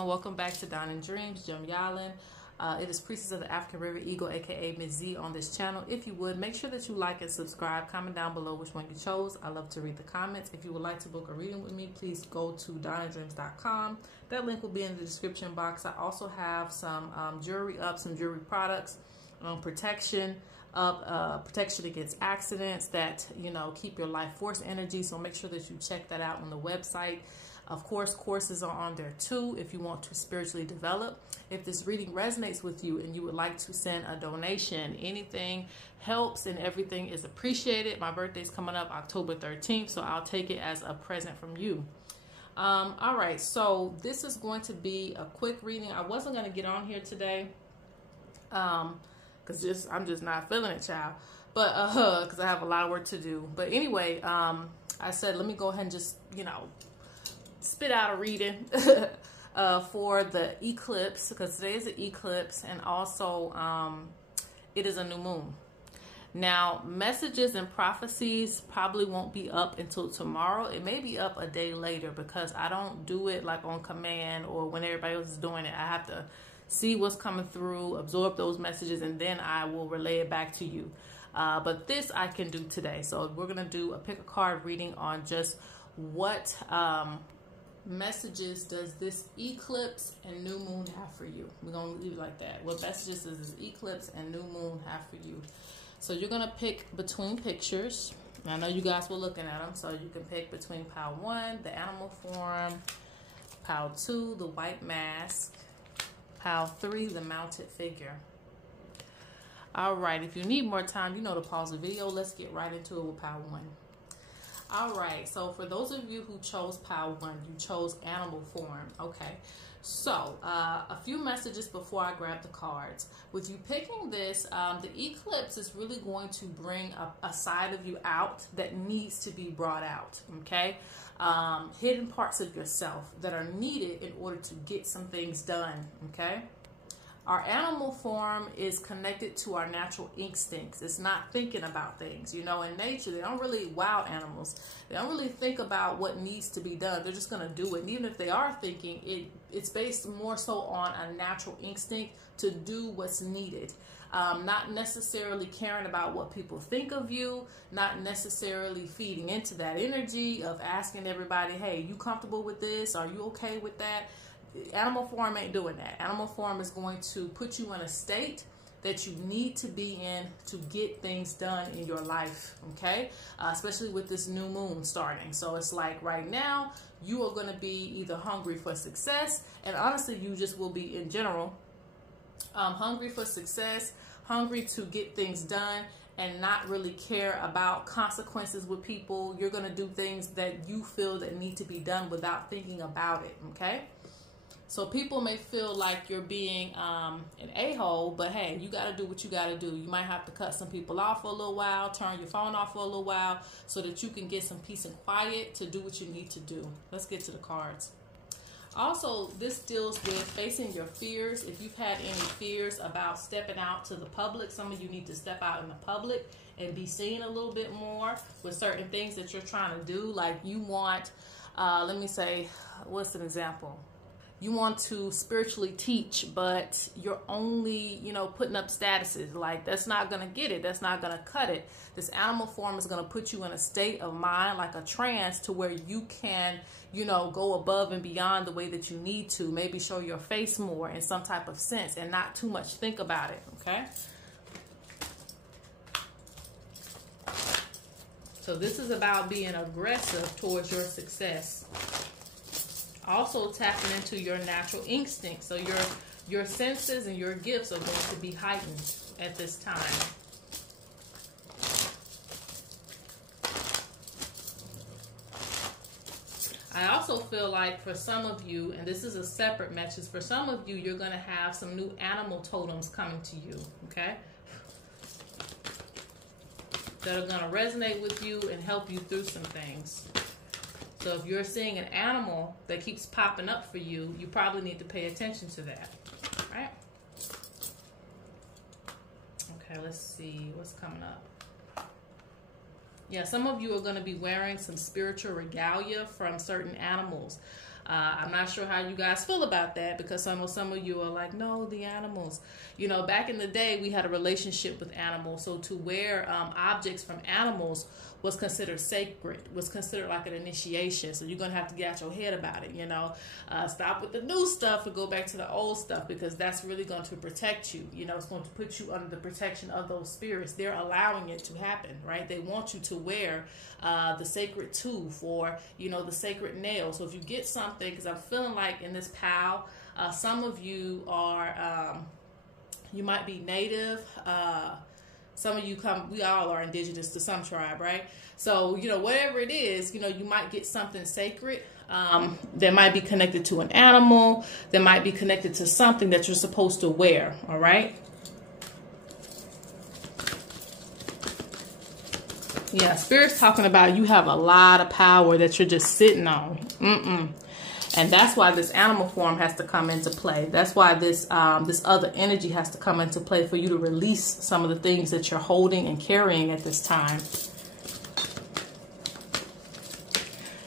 everyone, welcome back to Dining Dreams, Jim Yalin. It is Priestess of the African River Eagle, aka Ms.Z on this channel. If you would, make sure that you like and subscribe. Comment down below which one you chose. I love to read the comments. If you would like to book a reading with me, please go to diningdreams.com. That link will be in the description box. I also have some jewelry up, some jewelry products, protection against accidents that, keep your life force energy. So make sure that you check that out on the website. Of course, courses are on there too if you want to spiritually develop. If this reading resonates with you and you would like to send a donation, anything helps and everything is appreciated. My birthday's coming up October 13th, so I'll take it as a present from you. All right, so this is going to be a quick reading. I wasn't going to get on here today because I'm just not feeling it, child. But because I have a lot of work to do. But anyway, I said let me go ahead and just spit out a reading for the eclipse, because today is an eclipse and also it is a new moon. Now, messages and prophecies probably won't be up until tomorrow. It may be up a day later because I don't do it like on command or when everybody else is doing it. I have to see what's coming through, absorb those messages, and then I will relay it back to you. But this I can do today. So we're going to do a pick a card reading on just what messages does this eclipse and new moon have for you. We're going to leave it like that. What messages does this eclipse and new moon have for you? So you're going to pick between pictures. I know you guys were looking at them, so you can pick between pile 1, the animal form, pile 2, the white mask, pile 3, the mounted figure. All right, if you need more time, you know to pause the video. Let's get right into it with pile 1. All right, so for those of you who chose pile 1, you chose animal form. Okay, so a few messages before I grab the cards. With you picking this, the eclipse is really going to bring a side of you out that needs to be brought out, okay? Hidden parts of yourself that are needed in order to get some things done, okay? Our animal form is connected to our natural instincts. It's not thinking about things. In nature, they don't really, wild animals, they don't really think about what needs to be done. They're just going to do it. And even if they are thinking, it's based more so on a natural instinct to do what's needed. Not necessarily caring about what people think of you, not necessarily feeding into that energy of asking everybody, hey, you comfortable with this? Are you okay with that? Animal form ain't doing that. Animal form is going to put you in a state that you need to be in to get things done in your life, okay? Especially with this new moon starting. So it's like right now, you are going to be either hungry for success, and honestly, you just will be in general hungry for success, hungry to get things done, and not really care about consequences with people. You're going to do things that you feel that need to be done without thinking about it, okay? So people may feel like you're being an a-hole, but hey, you got to do what you got to do. You might have to cut some people off for a little while, turn your phone off for a little while so that you can get some peace and quiet to do what you need to do. Let's get to the cards. Also, this deals with facing your fears. If you've had any fears about stepping out to the public, some of you need to step out in the public and be seen a little bit more with certain things that you're trying to do. Like you want, let me say, what's an example? You want to spiritually teach, but you're only, putting up statuses. Like, that's not going to get it. That's not going to cut it. This animal form is going to put you in a state of mind, like a trance, to where you can, go above and beyond the way that you need to. Maybe show your face more in some type of sense and not too much think about it, okay? So this is about being aggressive towards your success. Also tapping into your natural instincts. So your senses and your gifts are going to be heightened at this time. I also feel like for some of you, and this is a separate message, for some of you, you're going to have some new animal totems coming to you, okay? That are going to resonate with you and help you through some things. So if you're seeing an animal that keeps popping up for you, you probably need to pay attention to that, right? Okay, let's see what's coming up. Yeah, some of you are going to be wearing some spiritual regalia from certain animals. I'm not sure how you guys feel about that, because some of you are like, no, the animals. You know, back in the day, we had a relationship with animals. So to wear objects from animals was considered sacred, was considered like an initiation. So you're going to have to get out your head about it, you know. Stop with the new stuff and go back to the old stuff, because that's really going to protect you. You know, it's going to put you under the protection of those spirits. They're allowing it to happen, right? They want you to wear the sacred tooth, or, you know, the sacred nail. So if you get something, because I'm feeling like in this pile, some of you are, you might be native, some of you we all are indigenous to some tribe, right? So, you know, whatever it is, you know, you might get something sacred that might be connected to an animal, that might be connected to something that you're supposed to wear, all right? Yeah, Spirit's talking about you have a lot of power that you're just sitting on. And that's why this animal form has to come into play. That's why this this other energy has to come into play, for you to release some of the things that you're holding and carrying at this time.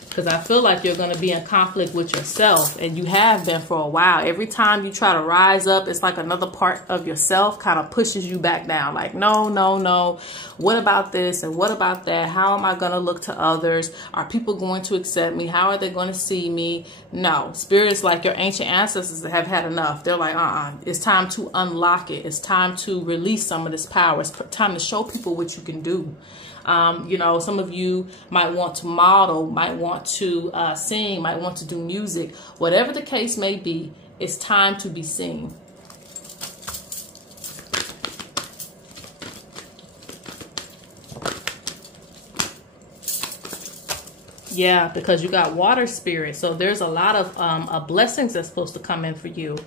Because I feel like you're going to be in conflict with yourself, and you have been for a while. Every time you try to rise up, it's like another part of yourself kind of pushes you back down. Like, no, no, no. What about this? And what about that? How am I going to look to others? Are people going to accept me? How are they going to see me? No. Spirits, like your ancient ancestors, have had enough. They're like, it's time to unlock it. It's time to release some of this power. It's time to show people what you can do. You know, some of you might want to model, might want to sing, might want to do music. Whatever the case may be, it's time to be seen. Yeah, because you got water spirit. So there's a lot of blessings that's supposed to come in for you.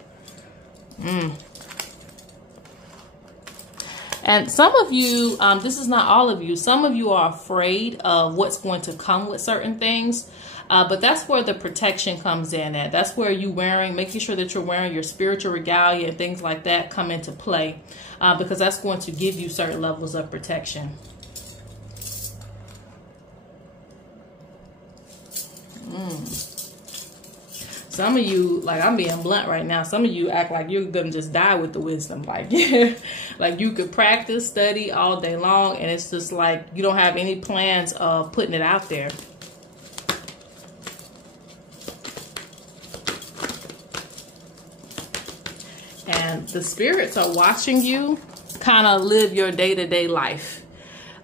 And some of you, this is not all of you, some of you are afraid of what's going to come with certain things. But that's where the protection comes in at. That's where you making sure that you're wearing your spiritual regalia and things like that come into play. Because that's going to give you certain levels of protection. Some of you, like, I'm being blunt right now, some of you act like you're gonna just die with the wisdom. Like, like you could practice, study all day long, and it's just like you don't have any plans of putting it out there. And the spirits are watching you kind of live your day-to-day life.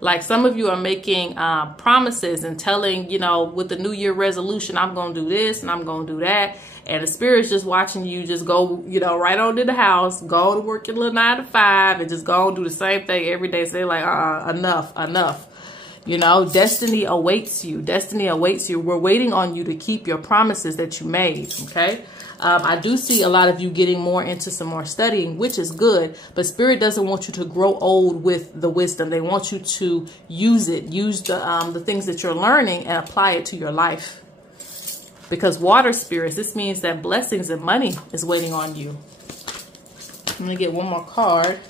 Like, some of you are making promises and telling, you know, with the New Year resolution, I'm going to do this and I'm going to do that. And the spirit's just watching you just go, you know, right on to the house, go to work your little 9 to 5 and just go and do the same thing every day. Say like, enough, enough. You know, destiny awaits you. Destiny awaits you. We're waiting on you to keep your promises that you made. Okay. I do see a lot of you getting more into some more studying, which is good. But Spirit doesn't want you to grow old with the wisdom. They want you to use it. Use the things that you're learning and apply it to your life. Because water spirits, this means that blessings and money is waiting on you. I'm going to get one more card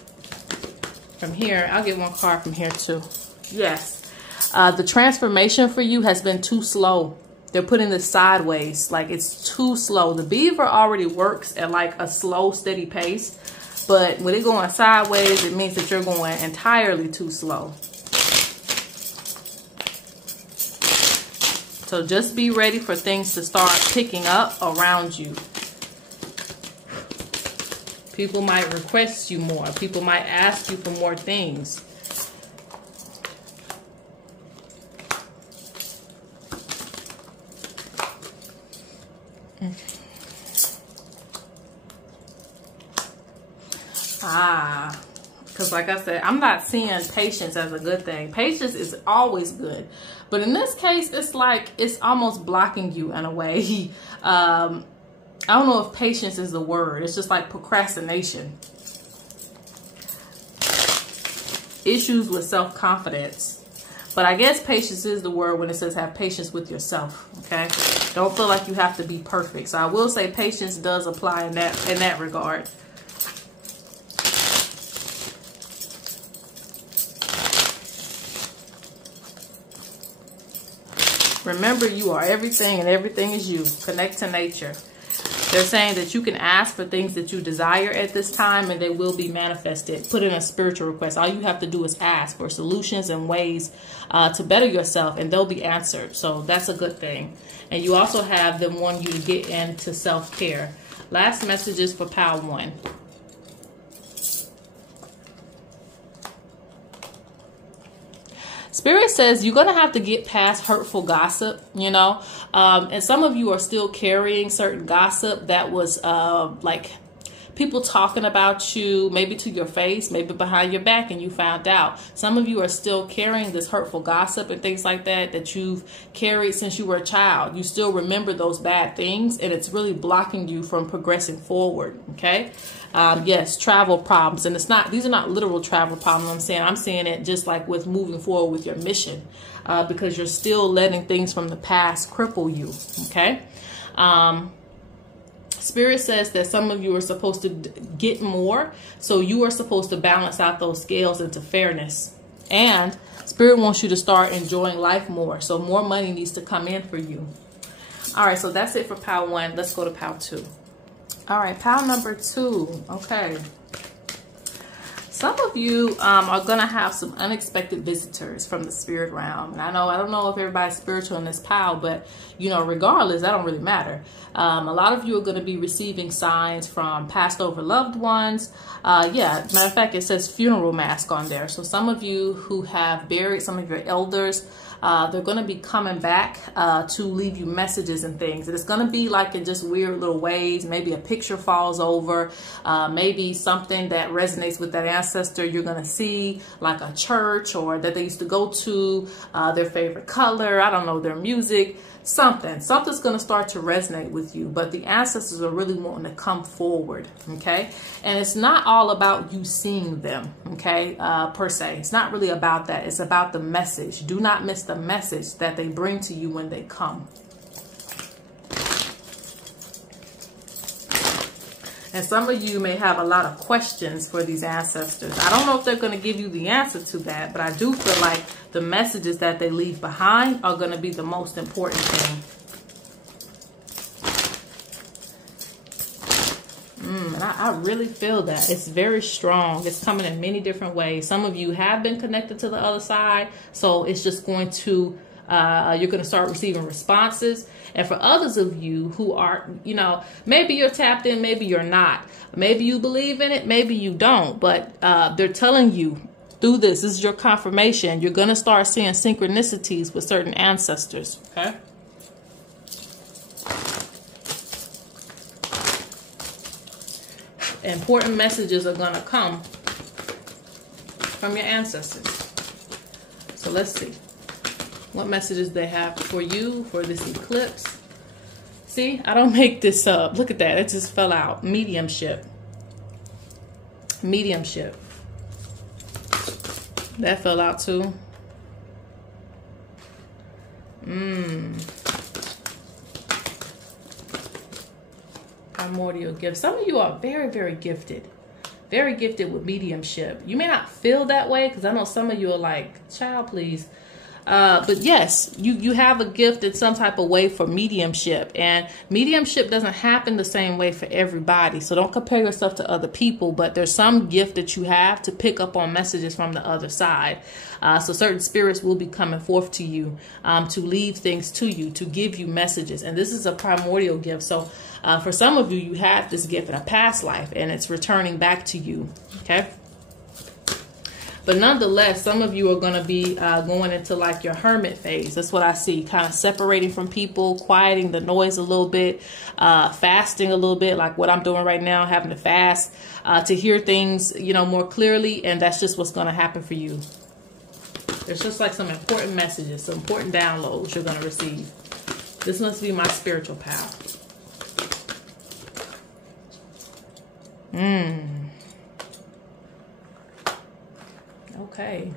from here. I'll get one card from here too. Yes. The transformation for you has been too slow. They're putting this sideways, like it's too slow. The beaver already works at like a slow, steady pace. But when it's going sideways, it means that you're going entirely too slow. So just be ready for things to start picking up around you. People might request you more. People might ask you for more things. Because like I said, I'm not seeing patience as a good thing. Patience is always good. But in this case, it's like it's almost blocking you in a way. I don't know if patience is the word. It's just like procrastination. Issues with self-confidence. But I guess patience is the word when it says have patience with yourself. Okay? Don't feel like you have to be perfect. So I will say patience does apply in that regard. Remember, you are everything and everything is you. Connect to nature. They're saying that you can ask for things that you desire at this time and they will be manifested. Put in a spiritual request. All you have to do is ask for solutions and ways to better yourself and they'll be answered. So that's a good thing. And you also have them wanting you to get into self-care. Last messages for pile 1. Spirit says you're going to have to get past hurtful gossip, you know, and some of you are still carrying certain gossip that was like people talking about you, maybe to your face, maybe behind your back, and you found out. Some of you are still carrying this hurtful gossip and things like that you've carried since you were a child. You still remember those bad things, and it's really blocking you from progressing forward, okay? Yes, travel problems, and these are not literal travel problems. I'm saying it just like with moving forward with your mission, because you're still letting things from the past cripple you, okay? Spirit says that some of you are supposed to get more, so you are supposed to balance out those scales into fairness. And Spirit wants you to start enjoying life more, so more money needs to come in for you. All right, so that's it for pile 1. Let's go to pile 2. All right, pile number 2. Okay. Some of you are going to have some unexpected visitors from the spirit realm. And I don't know if everybody's spiritual in this pile, but, you know, regardless, that don't really matter. A lot of you are going to be receiving signs from passed over loved ones. Yeah, matter of fact, it says funeral mask on there. So some of you who have buried some of your elders, they're going to be coming back to leave you messages and things. And it's going to be like in just weird little ways. Maybe a picture falls over. Maybe something that resonates with that ancestor you're going to see, like a church or that they used to go to, their favorite color, I don't know, their music. Something's going to start to resonate with you, but the ancestors are really wanting to come forward, okay? And it's not all about you seeing them, okay, per se. It's not really about that. It's about the message. Do not miss the message that they bring to you when they come. And some of you may have a lot of questions for these ancestors. I don't know if they're going to give you the answer to that, but I do feel like the messages that they leave behind are going to be the most important thing. And I really feel that. It's very strong. It's coming in many different ways. Some of you have been connected to the other side, so it's just going to, you're going to start receiving responses. And for others of you who are, you know, maybe you're tapped in, maybe you're not. Maybe you believe in it, maybe you don't. But they're telling you through this is your confirmation. You're going to start seeing synchronicities with certain ancestors, okay? Important messages are going to come from your ancestors. So let's see what messages they have for you for this eclipse. See, I don't make this up. Look at that. It just fell out. Mediumship. Mediumship. That fell out too. Primordial gift. Some of you are very, very gifted. Very gifted with mediumship. You may not feel that way because I know some of you are like, child, please. But yes, you have a gift in some type of way for mediumship, and mediumship doesn't happen the same way for everybody. So don't compare yourself to other people, but there's some gift that you have to pick up on messages from the other side. So certain spirits will be coming forth to you, to leave things to you, to give you messages. And this is a primordial gift. So for some of you, you have this gift in a past life and it's returning back to you. Okay. But nonetheless, some of you are going to be going into like your hermit phase. That's what I see. Kind of separating from people, quieting the noise a little bit, fasting a little bit, like what I'm doing right now, having to fast to hear things, you know, more clearly. And that's just what's going to happen for you. There's just like some important messages, some important downloads you're going to receive. This must be my spiritual pal. Okay.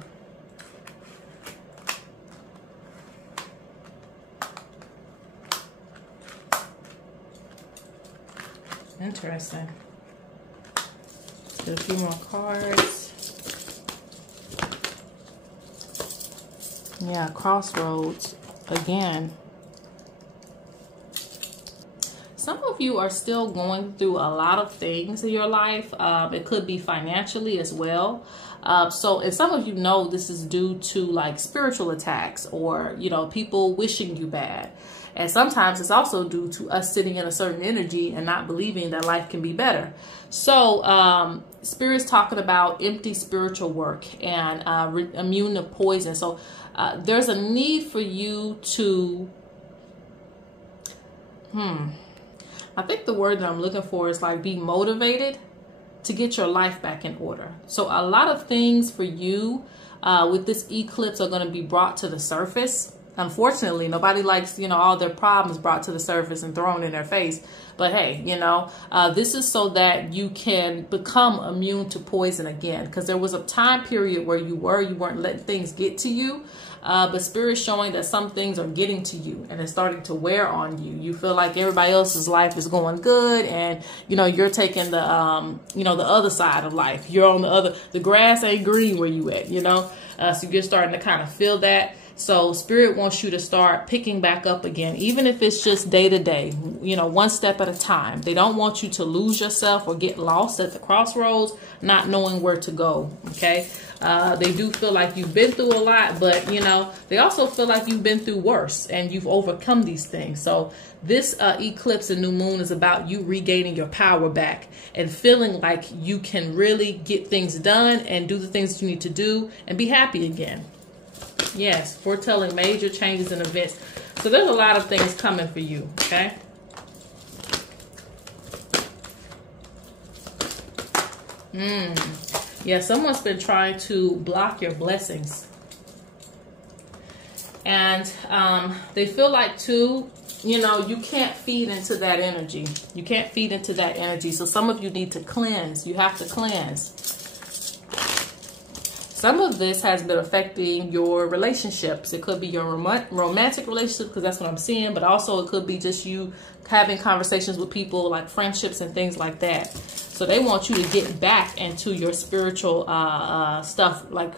Interesting. Let's get a few more cards. Yeah, crossroads. again. Some of you are still going through a lot of things in your life. It could be financially as well. And some of you know this is due to like spiritual attacks or, you know, people wishing you bad. And sometimes it's also due to us sitting in a certain energy and not believing that life can be better. So Spirit's talking about empty spiritual work and immune to poison. So there's a need for you to, I think the word that I'm looking for is like be motivated to get your life back in order. So a lot of things for you with this eclipse are going to be brought to the surface. Unfortunately, nobody likes, you know, all their problems brought to the surface and thrown in their face. But hey, you know, this is so that you can become immune to poison again. Because there was a time period where you weren't letting things get to you. But Spirit's showing that some things are getting to you and it's starting to wear on you. You feel like everybody else's life is going good and, you know, you're taking the, you know, the other side of life. You're on the grass ain't green where you at, you know. So you're starting to kind of feel that. So Spirit wants you to start picking back up again, even if it's just day to day, you know, one step at a time. They don't want you to lose yourself or get lost at the crossroads, not knowing where to go. Okay. They do feel like you've been through a lot, but, you know, they also feel like you've been through worse and you've overcome these things. So this eclipse and new moon is about you regaining your power back and feeling like you can really get things done and do the things that you need to do and be happy again. Yes, foretelling major changes and events. So there's a lot of things coming for you, okay? Yeah, someone's been trying to block your blessings. And they feel like, too, you know, you can't feed into that energy. You can't feed into that energy. So some of you need to cleanse. You have to cleanse. Some of this has been affecting your relationships. It could be your romantic relationship, because that's what I'm seeing, but also it could be just you having conversations with people, like friendships and things like that. So they want you to get back into your spiritual stuff, like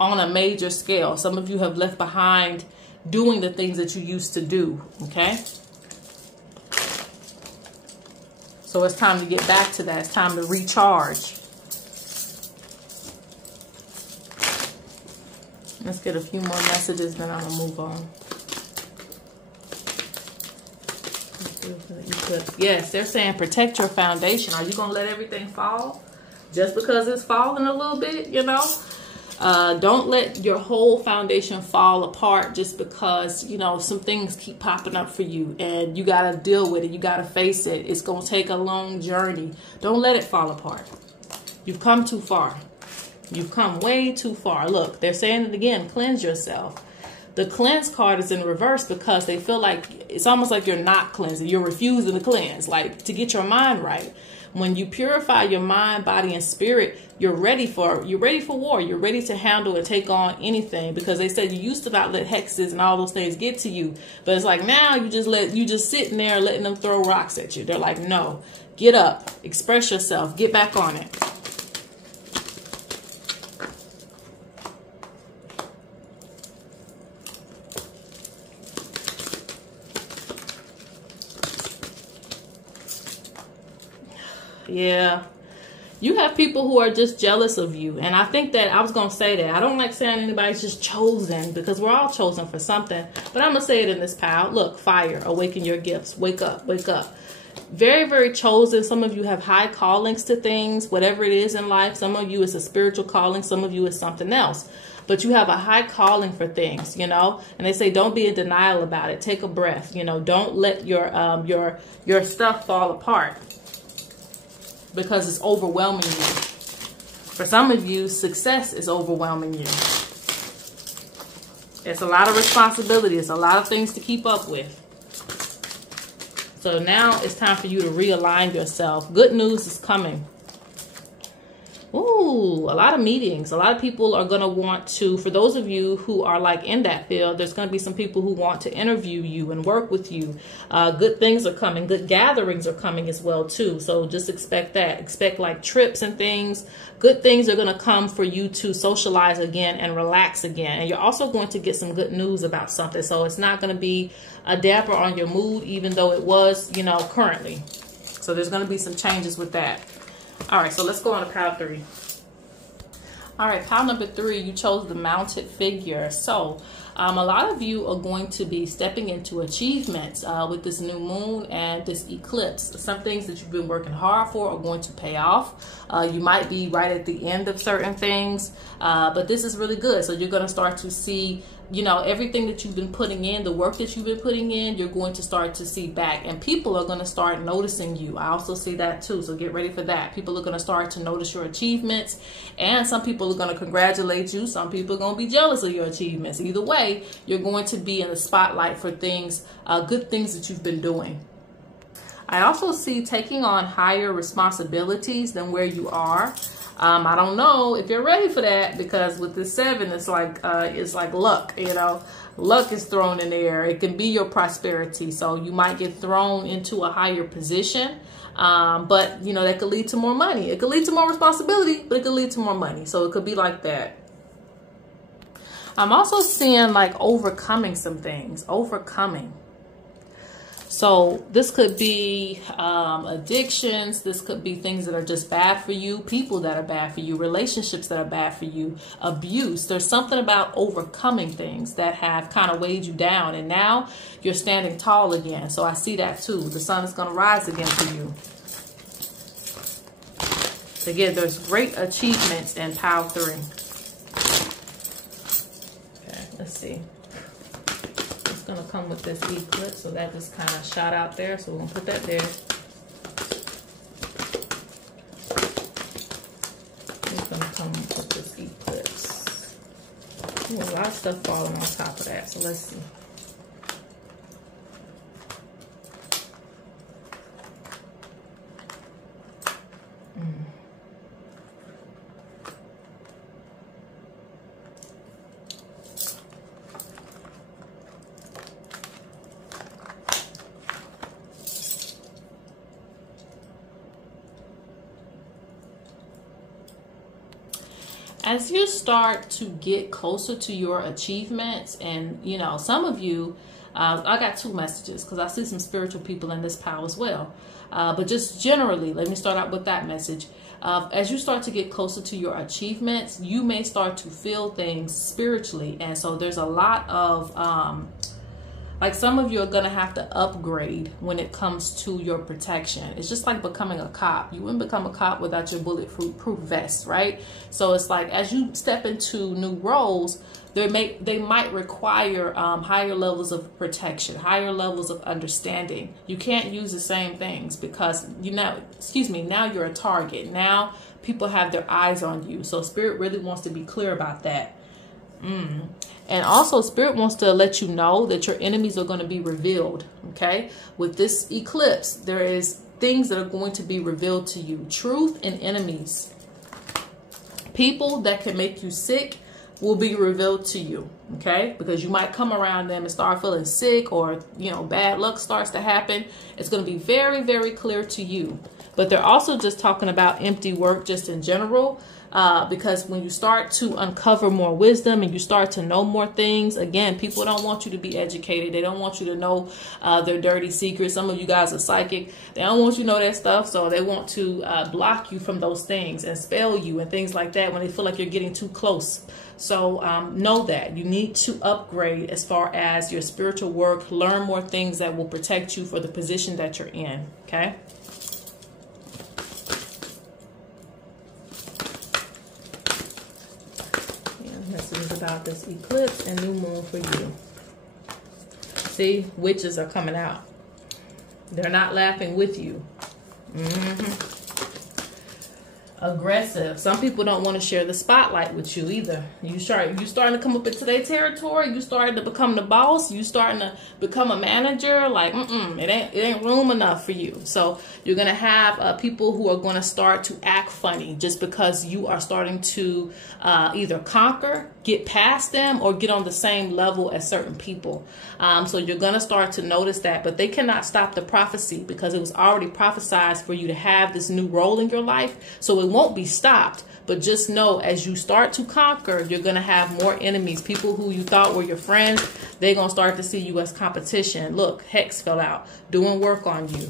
on a major scale. Some of you have left behind doing the things that you used to do, okay? So it's time to get back to that. It's time to recharge. Let's get a few more messages, then I'm going to move on. Yes, they're saying protect your foundation. Are you going to let everything fall just because it's falling a little bit, you know? Don't let your whole foundation fall apart just because, you know, some things keep popping up for you and you got to deal with it. You got to face it. It's going to take a long journey. Don't let it fall apart. You've come too far. You've come way too far. Look, they're saying it again, cleanse yourself. The cleanse card is in reverse because they feel like it's almost like you're not cleansing. You're refusing to cleanse, like to get your mind right. When you purify your mind, body, and spirit, you're ready for war. You're ready to handle and take on anything, because they said you used to not let hexes and all those things get to you. But it's like now you just sitting there letting them throw rocks at you. They're like, no, get up, express yourself, get back on it. Yeah, you have people who are just jealous of you. And I think that I was going to say that. I don't like saying anybody's just chosen, because we're all chosen for something. But I'm going to say it in this pile. Look, fire, awaken your gifts. Wake up, wake up. Very, very chosen. Some of you have high callings to things, whatever it is in life. Some of you is a spiritual calling. Some of you is something else. But you have a high calling for things, you know. And they say don't be in denial about it. Take a breath, you know. Don't let your stuff fall apart, because it's overwhelming you. For some of you, success is overwhelming you. It's a lot of responsibility. It's a lot of things to keep up with. So now it's time for you to realign yourself. Good news is coming. Ooh, Ooh, a lot of meetings. A lot of people are going to want to, for those of you who are like in that field, there's going to be some people who want to interview you and work with you. Good things are coming. Good gatherings are coming as well too. So just expect that. Expect like trips and things. Good things are going to come for you to socialize again and relax again. And you're also going to get some good news about something. So it's not going to be a damper on your mood, even though it was, you know, currently. So there's going to be some changes with that. All right, so let's go on to pile 3. All right, pile number 3, you chose the mounted figure. So a lot of you are going to be stepping into achievements with this new moon and this eclipse. Some things that you've been working hard for are going to pay off. You might be right at the end of certain things, but this is really good. So you're going to start to see, you know, everything that you've been putting in, the work that you've been putting in, you're going to start to see back, and people are going to start noticing you. I also see that too, so get ready for that. People are going to start to notice your achievements, and some people are going to congratulate you. Some people are going to be jealous of your achievements. Either way, you're going to be in the spotlight for things, good things that you've been doing. I also see taking on higher responsibilities than where you are. I don't know if you're ready for that, because with the 7, it's like luck, you know, luck is thrown in the air. It can be your prosperity. So you might get thrown into a higher position, but you know, that could lead to more money. It could lead to more responsibility, but it could lead to more money. So it could be like that. I'm also seeing like overcoming some things, overcoming. So this could be addictions. This could be things that are just bad for you, people that are bad for you, relationships that are bad for you, abuse. There's something about overcoming things that have kind of weighed you down, and now you're standing tall again. So I see that too. The sun is going to rise again for you. Again, there's great achievements in pile 3. Okay, let's see. Going to come with this eclipse, so that just kind of shot out there, so we're going to put that there. It's going to come with this eclipse. Ooh, a lot of stuff falling on top of that, so let's see. As you start to get closer to your achievements, and you know, some of you, I got 2 messages because I see some spiritual people in this pile as well. But just generally, let me start out with that message. As you start to get closer to your achievements, you may start to feel things spiritually. And so there's a lot of, like some of you are going to have to upgrade when it comes to your protection. It's just like becoming a cop. You wouldn't become a cop without your bulletproof vest, right? So it's like as you step into new roles, they might require higher levels of protection, higher levels of understanding. You can't use the same things because now you're a target. Now people have their eyes on you. So Spirit really wants to be clear about that. And also Spirit wants to let you know that your enemies are going to be revealed. Okay, with this eclipse, there is things that are going to be revealed to you. Truth and enemies. People that can make you sick will be revealed to you. Okay, because you might come around them and start feeling sick, or you know, bad luck starts to happen. It's going to be very, very clear to you. But they're also just talking about empty work just in general. Because when you start to uncover more wisdom and you start to know more things, again, people don't want you to be educated. They don't want you to know their dirty secrets. Some of you guys are psychic. They don't want you to know that stuff. So they want to block you from those things and spell you and things like that when they feel like you're getting too close. So know that you need to upgrade as far as your spiritual work. Learn more things that will protect you for the position that you're in. Okay. Messages about this eclipse and new moon for you. See, witches are coming out. They're not laughing with you. Aggressive. Some people don't want to share the spotlight with you either. You starting to come up into their territory. You starting to become the boss. You starting to become a manager. Like, it ain't room enough for you. So you're gonna have people who are gonna start to act funny just because you are starting to either conquer, get past them, or get on the same level as certain people. So you're gonna start to notice that, but they cannot stop the prophecy because it was already prophesied for you to have this new role in your life. So it won't be stopped, but just know as you start to conquer, you're going to have more enemies. People who you thought were your friends, they're going to start to see you as competition. Look, Hex fell out, doing work on you.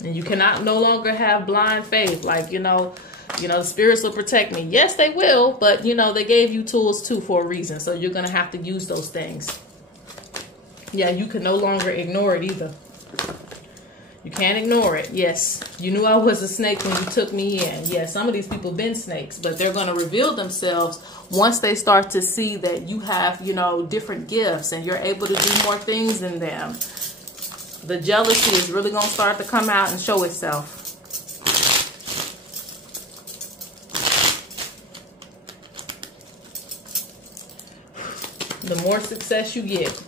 And you cannot no longer have blind faith. Like, the spirits will protect me. Yes, they will, but, they gave you tools too for a reason. So you're going to have to use those things. Yeah, you can no longer ignore it either. You can't ignore it. Yes, you knew I was a snake when you took me in. Yes, some of these people been snakes, but they're going to reveal themselves once they start to see that you have, different gifts and you're able to do more things than them. The jealousy is really going to start to come out and show itself. The more success you get.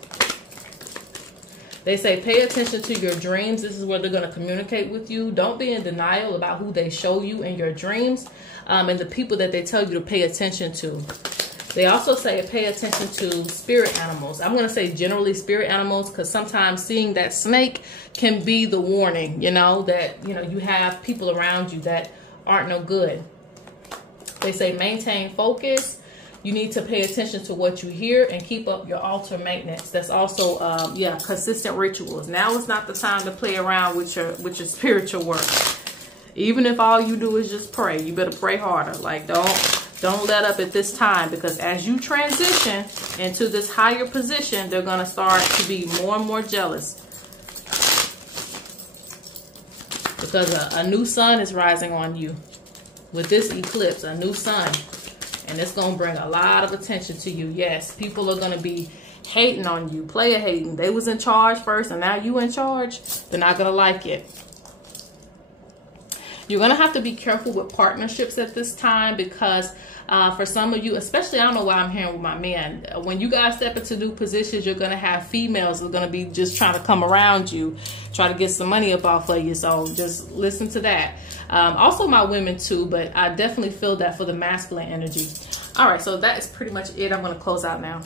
They say pay attention to your dreams. This is where they're going to communicate with you. Don't be in denial about who they show you in your dreams and the people that they tell you to pay attention to. They also say pay attention to spirit animals. I'm going to say generally spirit animals because sometimes seeing that snake can be the warning, that, you have people around you that aren't no good. They say maintain focus. You need to pay attention to what you hear and keep up your altar maintenance. That's also, consistent rituals. Now is not the time to play around with your spiritual work. Even if all you do is just pray, you better pray harder. Like, don't let up at this time, because as you transition into this higher position, they're going to start to be more and more jealous. Because a new sun is rising on you. With this eclipse, a new sun. And it's going to bring a lot of attention to you. Yes, people are going to be hating on you, player hating. They was in charge first and now you in charge. They're not going to like it. You're going to have to be careful with partnerships at this time because for some of you, especially, I don't know why I'm hearing with my men, when you guys step into new positions, you're going to have females who are going to be just trying to come around you, try to get some money up off of you. So just listen to that. Also my women too, but I definitely feel that for the masculine energy. All right, so that is pretty much it. I'm going to close out now.